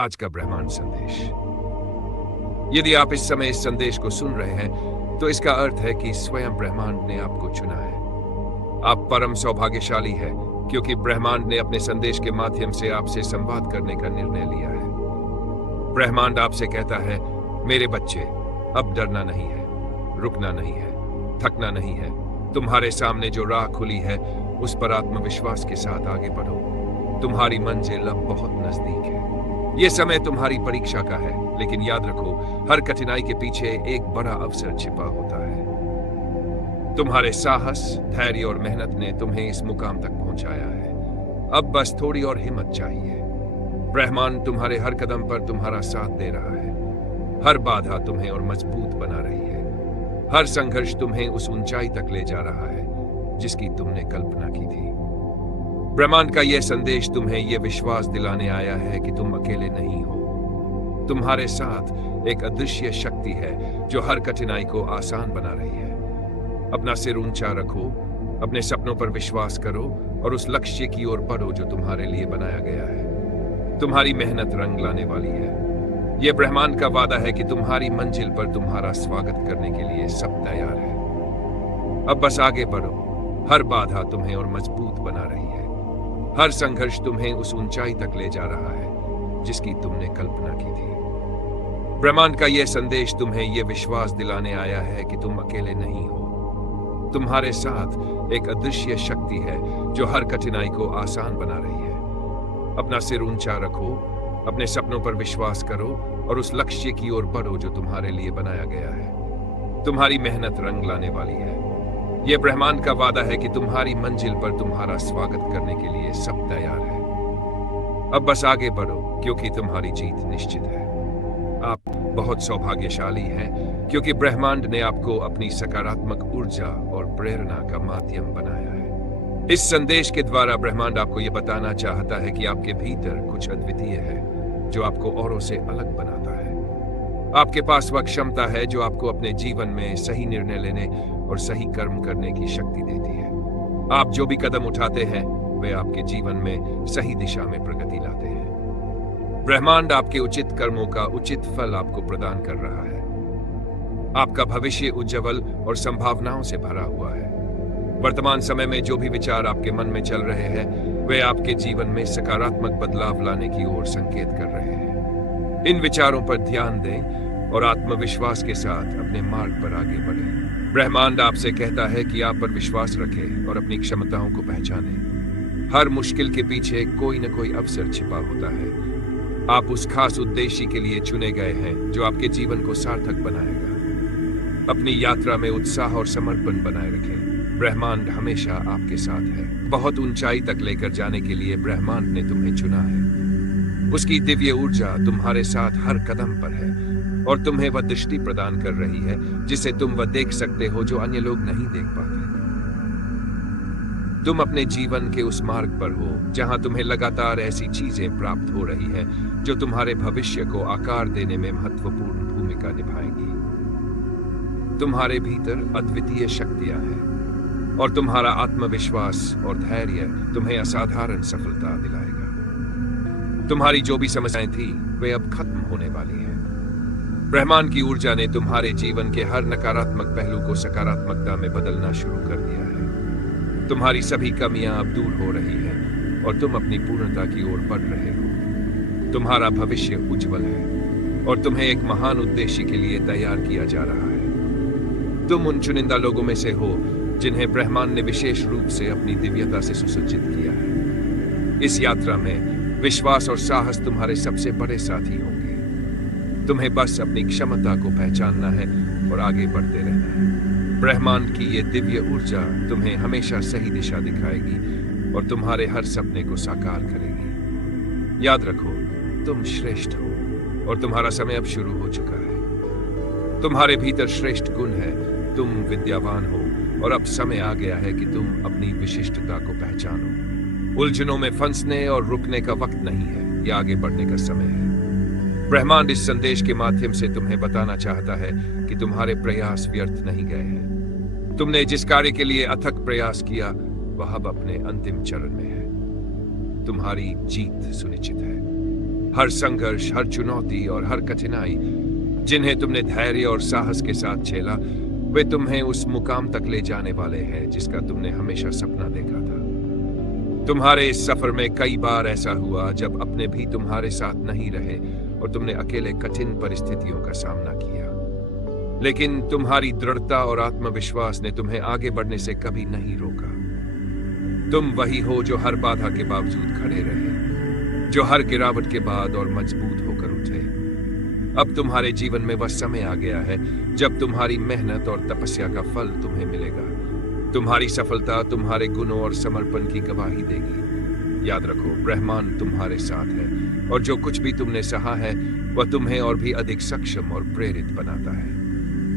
आज का ब्रह्मांड संदेश। यदि आप इस समय इस संदेश को सुन रहे हैं तो इसका अर्थ है कि स्वयं ब्रह्मांड ने आपको चुना है। आप परम सौभाग्यशाली हैं क्योंकि ब्रह्मांड ने अपने संदेश के माध्यम से आपसे संवाद करने का निर्णय लिया है। ब्रह्मांड आपसे कहता है, मेरे बच्चे, अब डरना नहीं है, रुकना नहीं है, थकना नहीं है। तुम्हारे सामने जो राह खुली है उस पर आत्मविश्वास के साथ आगे बढ़ो। तुम्हारी मंजिल अब बहुत नजदीक है। यह समय तुम्हारी परीक्षा का है, लेकिन याद रखो, हर कठिनाई के पीछे एक बड़ा अवसर छिपा होता है। तुम्हारे साहस, धैर्य और मेहनत ने तुम्हें इस मुकाम तक पहुंचाया है। अब बस थोड़ी और हिम्मत चाहिए। ब्रह्मांड तुम्हारे हर कदम पर तुम्हारा साथ दे रहा है। हर बाधा तुम्हें और मजबूत बना रही है। हर संघर्ष तुम्हें उस ऊंचाई तक ले जा रहा है जिसकी तुमने कल्पना की थी। ब्रह्मांड का यह संदेश तुम्हें यह विश्वास दिलाने आया है कि तुम अकेले नहीं हो। तुम्हारे साथ एक अदृश्य शक्ति है जो हर कठिनाई को आसान बना रही है। अपना सिर ऊंचा रखो, अपने सपनों पर विश्वास करो और उस लक्ष्य की ओर बढ़ो जो तुम्हारे लिए बनाया गया है। तुम्हारी मेहनत रंग लाने वाली है। यह ब्रह्मांड का वादा है कि तुम्हारी मंजिल पर तुम्हारा स्वागत करने के लिए सब तैयार है। अब बस आगे बढ़ो। हर बाधा तुम्हें और मजबूत बना रही है। हर संघर्ष तुम्हें उस ऊंचाई तक ले जा रहा है जिसकी तुमने कल्पना की थी। ब्रह्मांड का यह संदेश तुम्हें यह विश्वास दिलाने आया है कि तुम अकेले नहीं हो। तुम्हारे साथ एक अदृश्य शक्ति है जो हर कठिनाई को आसान बना रही है। अपना सिर ऊंचा रखो, अपने सपनों पर विश्वास करो और उस लक्ष्य की ओर बढ़ो जो तुम्हारे लिए बनाया गया है। तुम्हारी मेहनत रंग लाने वाली है। यह ब्रह्मांड का वादा है कि तुम्हारी मंजिल पर तुम्हारा स्वागत करने के लिए सब तैयार है। अब बस आगे बढ़ो क्योंकि तुम्हारी जीत निश्चित है। आप बहुत सौभाग्यशाली हैं क्योंकि ब्रह्मांड ने आपको अपनी सकारात्मक ऊर्जा और प्रेरणा का माध्यम बनाया है। इस संदेश के द्वारा ब्रह्मांड आपको यह बताना चाहता है कि आपके भीतर कुछ अद्वितीय है जो आपको औरों से अलग बनाता है। आपके पास वह क्षमता है जो आपको अपने जीवन में सही निर्णय लेने और सही कर्म करने की शक्ति देती है। आप जो भी कदम उठाते हैं वे आपके जीवन में सही दिशा में प्रगति लाते हैं। ब्रह्मांड आपके उचित कर्मों का उचित फल आपको प्रदान कर रहा है। आपका भविष्य उज्जवल और संभावनाओं से भरा हुआ है। वर्तमान समय में जो भी विचार आपके मन में चल रहे हैं वे आपके जीवन में सकारात्मक बदलाव लाने की ओर संकेत कर रहे हैं। इन विचारों पर ध्यान दें और आत्मविश्वास के साथ अपने मार्ग पर आगे बढ़ें। ब्रह्मांड आपसे कहता है कि आप पर विश्वास रखें और अपनी क्षमताओं को पहचानें। हर मुश्किल के पीछे कोई न कोई अवसर छिपा होता है। आप उस खास उद्देश्य के लिए चुने गए हैं जो आपके जीवन को सार्थक बनाएगा। अपनी यात्रा में उत्साह और समर्पण बनाए रखें। ब्रह्मांड हमेशा आपके साथ है। बहुत ऊंचाई तक लेकर जाने के लिए ब्रह्मांड ने तुम्हें चुना है। उसकी दिव्य ऊर्जा तुम्हारे साथ हर कदम पर है और तुम्हें वह दृष्टि प्रदान कर रही है जिसे तुम वह देख सकते हो जो अन्य लोग नहीं देख पाते। तुम अपने जीवन के उस मार्ग पर हो जहां तुम्हें लगातार ऐसी चीजें प्राप्त हो रही हैं जो तुम्हारे भविष्य को आकार देने में महत्वपूर्ण भूमिका निभाएंगी। तुम्हारे भीतर अद्वितीय शक्तियां हैं और तुम्हारा आत्मविश्वास और धैर्य तुम्हें असाधारण सफलता दिलाएगा। तुम्हारी जो भी समस्याएं थी वे अब खत्म होने वाली हैं। ब्रह्मांड की ऊर्जा ने तुम्हारे जीवन के हर नकारात्मक पहलू को सकारात्मकता में बदलना शुरू कर दिया है। तुम्हारी सभी कमियां अब दूर हो रही हैं और तुम अपनी पूर्णता की ओर बढ़ रहे हो। तुम्हारा भविष्य उज्जवल है और तुम्हें एक महान उद्देश्य के लिए तैयार किया जा रहा है। तुम उन चुनिंदा लोगों में से हो जिन्हें ब्रह्मांड ने विशेष रूप से अपनी दिव्यता से सुसज्जित किया है। इस यात्रा में विश्वास और साहस तुम्हारे सबसे बड़े साथी होंगे। तुम्हें बस अपनी क्षमता को पहचानना है और आगे बढ़ते रहना है। ब्रह्मांड की ये दिव्य ऊर्जा तुम्हें हमेशा सही दिशा दिखाएगी और तुम्हारे हर सपने को साकार करेगी। याद रखो, तुम श्रेष्ठ हो और तुम्हारा समय अब शुरू हो चुका है। तुम्हारे भीतर श्रेष्ठ गुण है। तुम विद्यावान हो और अब समय आ गया है कि तुम अपनी विशिष्टता को पहचानो। उलझनों में फंसने और रुकने का वक्त नहीं है, यह आगे बढ़ने का समय है। ब्रह्मांड इस संदेश के माध्यम से तुम्हें बताना चाहता है कि तुम्हारे प्रयास व्यर्थ नहीं गए हैं। तुमने जिस कार्य के लिए अथक प्रयास किया वह अब अपने अंतिम चरण में है। तुम्हारी जीत सुनिश्चित है। हर संघर्ष, हर चुनौती और हर कठिनाई जिन्हें तुमने धैर्य और साहस के साथ झेला, वे तुम्हें उस मुकाम तक ले जाने वाले हैं जिसका तुमने हमेशा सपना देखा था। तुम्हारे इस सफर में कई बार ऐसा हुआ जब अपने भी तुम्हारे साथ नहीं रहे और तुमने अकेले कठिन परिस्थितियों का सामना किया, लेकिन तुम्हारी दृढ़ता और आत्मविश्वास ने तुम्हें आगे बढ़ने से कभी नहीं रोका। तुम वही हो जो हर बाधा के बावजूद खड़े रहे, जो हर गिरावट के बाद और मजबूत होकर उठे। अब तुम्हारे जीवन में वह समय आ गया है जब तुम्हारी मेहनत और तपस्या का फल तुम्हें मिलेगा। तुम्हारी सफलता तुम्हारे गुणों और समर्पण की गवाही देगी। याद रखो, ब्रह्मांड तुम्हारे साथ है और जो कुछ भी तुमने सहा है वह तुम्हें और भी अधिक सक्षम और प्रेरित बनाता है।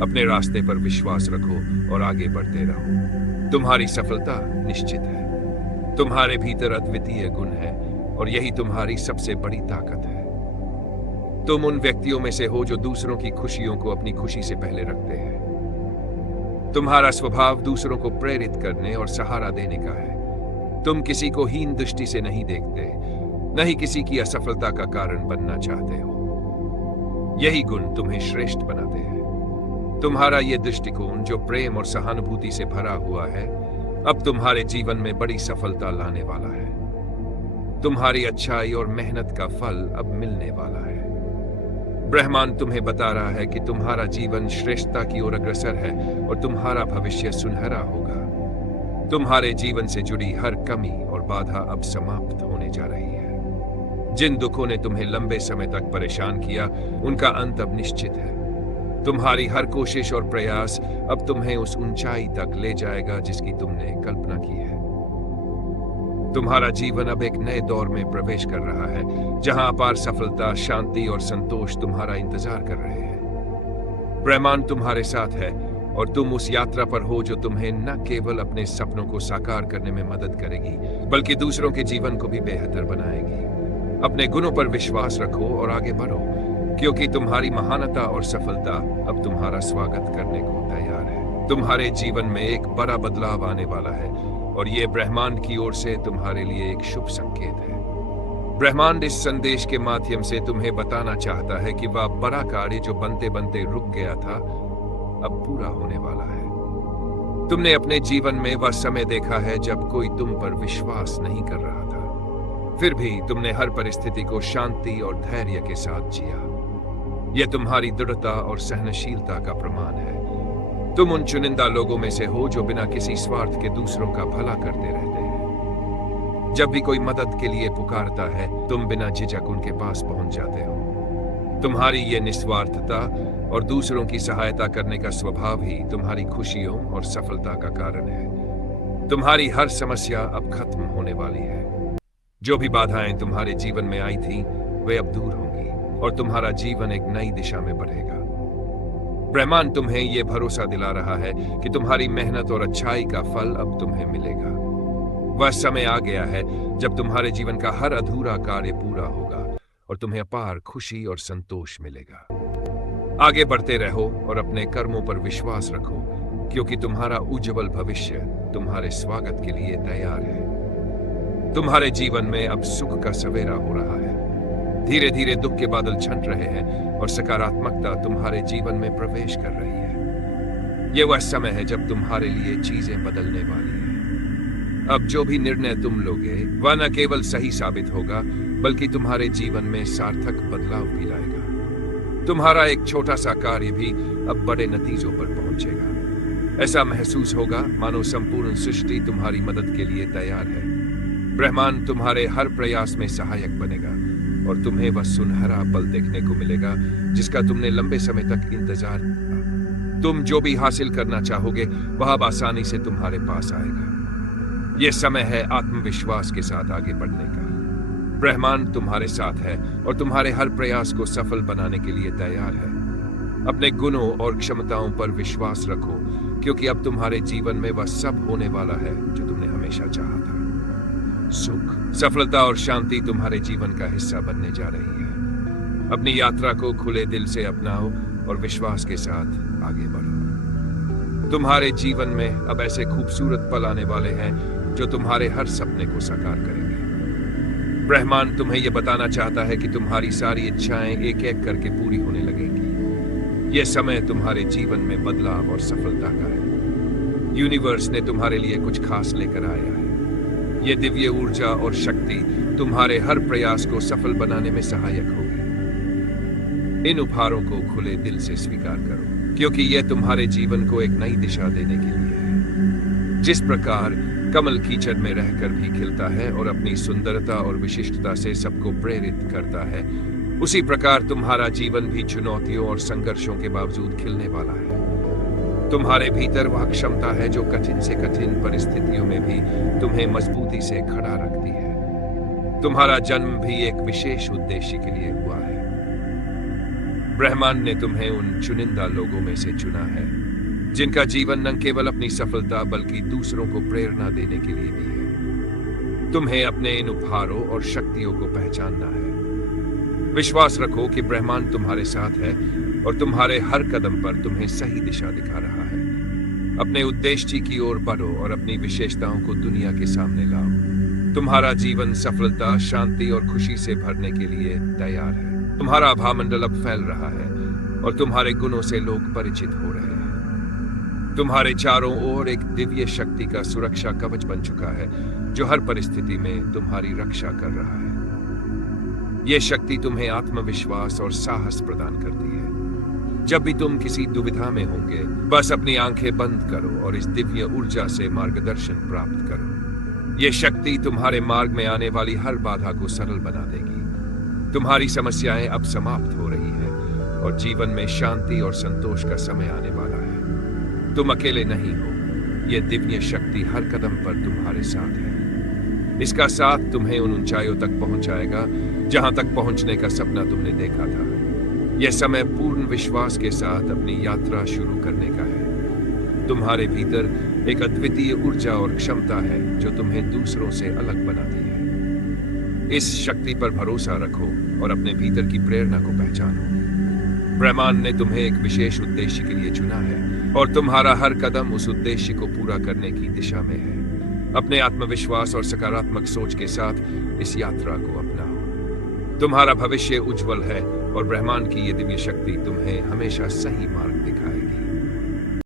अपने रास्ते पर विश्वास रखो और आगे बढ़ते रहो। तुम्हारी सफलता निश्चित है। तुम्हारे भीतर अद्वितीय गुण है और यही तुम्हारी सबसे बड़ी ताकत है। तुम उन व्यक्तियों में से हो जो दूसरों की खुशियों को अपनी खुशी से पहले रखते हैं। तुम्हारा स्वभाव दूसरों को प्रेरित करने और सहारा देने का है। तुम किसी को हीन दृष्टि से नहीं देखते, न ही किसी की असफलता का कारण बनना चाहते हो। यही गुण तुम्हें श्रेष्ठ बनाते हैं। तुम्हारा यह दृष्टिकोण जो प्रेम और सहानुभूति से भरा हुआ है, अब तुम्हारे जीवन में बड़ी सफलता लाने वाला है। तुम्हारी अच्छाई और मेहनत का फल अब मिलने वाला है। ब्रह्मांड तुम्हें बता रहा है कि तुम्हारा जीवन श्रेष्ठता की ओर अग्रसर है और तुम्हारा भविष्य सुनहरा होगा। तुम्हारे जीवन से जुड़ी हर कमी और बाधा अब समाप्त होने जा रही है। जिन दुखों ने तुम्हें लंबे समय तक परेशान किया, उनका अंत अब निश्चित है। तुम्हारी हर कोशिश और प्रयास अब तुम्हें उस ऊंचाई तक ले जाएगा जिसकी तुमने कल्पना की है। तुम्हारा जीवन अब एक नए दौर में प्रवेश कर रहा है, जहां अपार सफलता, शांति और संतोष तुम्हारा इंतजार कर रहे हैं। ब्रह्मांड तुम्हारे साथ है और तुम उस यात्रा पर हो जो तुम्हें न केवल अपने सपनों को साकार करने में मदद करेगी, बल्कि दूसरों के जीवन को भी बेहतर बनाएगी। अपने गुणों पर विश्वास रखो और आगे बढ़ो, क्योंकि तुम्हारी महानता और सफलता अब तुम्हारा स्वागत करने को तैयार है। तुम्हारे जीवन में एक बड़ा बदलाव आने वाला है और ये ब्रह्मांड की ओर से तुम्हारे लिए एक शुभ संकेत है। ब्रह्मांड इस संदेश के माध्यम से तुम्हें बताना चाहता है कि वह बड़ा कार्य जो बनते बनते रुक गया था, अब पूरा होने वाला है। तुमने अपने जीवन में वह समय देखा है जब कोई तुम पर विश्वास नहीं कर रहा था, फिर भी तुमने हर परिस्थिति को शांति और धैर्य के साथ जिया। यह तुम्हारी दृढ़ता और सहनशीलता का प्रमाण है। तुम उन चुनिंदा लोगों में से हो जो बिना किसी स्वार्थ के दूसरों का भला करते रहते हैं। जब भी कोई मदद के लिए पुकारता है, तुम बिना झिझक उनके पास पहुंच जाते हो। तुम्हारी ये निस्वार्थता और दूसरों की सहायता करने का स्वभाव ही तुम्हारी खुशियों और सफलता का कारण है। तुम्हारी हर समस्या अब खत्म होने वाली है। जो भी बाधाएं तुम्हारे जीवन में आई थी, वे अब दूर होंगी और तुम्हारा जीवन एक नई दिशा में बढ़ेगा। ब्रह्मांड तुम्हें यह भरोसा दिला रहा है कि तुम्हारी मेहनत और अच्छाई का फल अब तुम्हें मिलेगा। वह समय आ गया है जब तुम्हारे जीवन का हर अधूरा कार्य पूरा होगा और तुम्हें अपार खुशी और संतोष मिलेगा। आगे बढ़ते रहो और अपने कर्मों पर विश्वास रखो, क्योंकि तुम्हारा उज्जवल भविष्य तुम्हारे स्वागत के लिए तैयार है। तुम्हारे जीवन में अब सुख का सवेरा हो रहा है। धीरे धीरे दुख के बादल छंट रहे हैं और सकारात्मकता तुम्हारे जीवन में प्रवेश कर रही है। यह वह समय है जब तुम्हारे लिए चीजें बदलने वाली हैं। अब जो भी निर्णय तुम लोगे, वह न केवल सही साबित होगा, बल्कि तुम्हारे जीवन में सार्थक बदलाव भी लाएगा। तुम्हारा एक छोटा सा कार्य भी अब बड़े नतीजों पर पहुंचेगा। ऐसा महसूस होगा मानो संपूर्ण सृष्टि तुम्हारी मदद के लिए तैयार है। ब्रह्मांड तुम्हारे हर प्रयास में सहायक बनेगा और तुम्हें वह सुनहरा पल देखने को मिलेगा जिसका तुमने लंबे समय तक इंतजार किया। तुम जो भी हासिल करना चाहोगे, वह अब आसानी से तुम्हारे पास आएगा। यह समय है आत्मविश्वास के साथ आगे बढ़ने का। ब्रह्मांड तुम्हारे साथ है और तुम्हारे हर प्रयास को सफल बनाने के लिए तैयार है। अपने गुणों और क्षमताओं पर विश्वास रखो, क्योंकि अब तुम्हारे जीवन में वह सब होने वाला है जो तुमने हमेशा चाहा था। सुख, सफलता और शांति तुम्हारे जीवन का हिस्सा बनने जा रही है। अपनी यात्रा को खुले दिल से अपनाओ और विश्वास के साथ आगे बढ़ो। तुम्हारे जीवन में अब ऐसे खूबसूरत पल आने वाले हैं जो तुम्हारे हर सपने को साकार करेंगे। ब्रह्मांड तुम्हें यह बताना चाहता है कि तुम्हारी सारी इच्छाएं एक एक करके पूरी होने लगेंगी। यह समय तुम्हारे जीवन में बदलाव और सफलता का है। यूनिवर्स ने तुम्हारे लिए कुछ खास लेकर आया है। यह दिव्य ऊर्जा और शक्ति तुम्हारे हर प्रयास को सफल बनाने में सहायक होगी। इन उपहारों को खुले दिल से स्वीकार करो, क्योंकि यह तुम्हारे जीवन को एक नई दिशा देने के लिए है। जिस प्रकार कमल कीचड़ में रहकर भी खिलता है और अपनी सुंदरता और विशिष्टता से सबको प्रेरित करता है, उसी प्रकार तुम्हारा जीवन भी चुनौतियों और संघर्षों के बावजूद खिलने वाला है। तुम्हारे भीतर वह क्षमता है जो कठिन से कठिन परिस्थितियों में भी तुम्हें मजबूती से खड़ा रखती है। तुम्हारा जन्म भी एक विशेष उद्देश्य के लिए हुआ है। ब्रह्मांड ने तुम्हें उन चुनिंदा लोगों में से चुना है जिनका जीवन न केवल अपनी सफलता बल्कि दूसरों को प्रेरणा देने के लिए भी है। तुम्हें अपने इन उपहारों और शक्तियों को पहचानना है। विश्वास रखो कि ब्रह्मांड तुम्हारे साथ है और तुम्हारे हर कदम पर तुम्हें सही दिशा दिखा रहा है। अपने उद्देश्य की ओर बढ़ो और अपनी विशेषताओं को दुनिया के सामने लाओ। तुम्हारा जीवन सफलता, शांति और खुशी से भरने के लिए तैयार है। तुम्हारा भावमंडल अब फैल रहा है और तुम्हारे गुणों से लोग परिचित हो रहे हैं। तुम्हारे चारों ओर एक दिव्य शक्ति का सुरक्षा कवच बन चुका है जो हर परिस्थिति में तुम्हारी रक्षा कर रहा है। यह शक्ति तुम्हें आत्मविश्वास और साहस प्रदान करती है। जब भी तुम किसी दुविधा में होंगे, बस अपनी आंखें बंद करो और इस दिव्य ऊर्जा से मार्गदर्शन प्राप्त करो। यह शक्ति तुम्हारे मार्ग में आने वाली हर बाधा को सरल बना देगी। तुम्हारी समस्याएं अब समाप्त हो रही हैं और जीवन में शांति और संतोष का समय आने वाला है। तुम अकेले नहीं हो। यह दिव्य शक्ति हर कदम पर तुम्हारे साथ है। इसका साथ तुम्हें उन ऊंचाइयों तक पहुंचाएगा जहां तक पहुंचने का सपना तुमने देखा था। यह समय पूर्ण विश्वास के साथ अपनी यात्रा शुरू करने का है। तुम्हारे भीतर एक अद्वितीय ऊर्जा और क्षमता है जो तुम्हें दूसरों से अलग बनाती है। इस शक्ति पर भरोसा रखो और अपने भीतर की प्रेरणा को पहचानो। ब्रह्मांड ने तुम्हें एक विशेष उद्देश्य के लिए चुना है और तुम्हारा हर कदम उस उद्देश्य को पूरा करने की दिशा में है। अपने आत्मविश्वास और सकारात्मक सोच के साथ इस यात्रा को अपनाओ। तुम्हारा भविष्य उज्जवल है और ब्रह्मांड की ये दिव्य शक्ति तुम्हें हमेशा सही मार्ग दिखाए।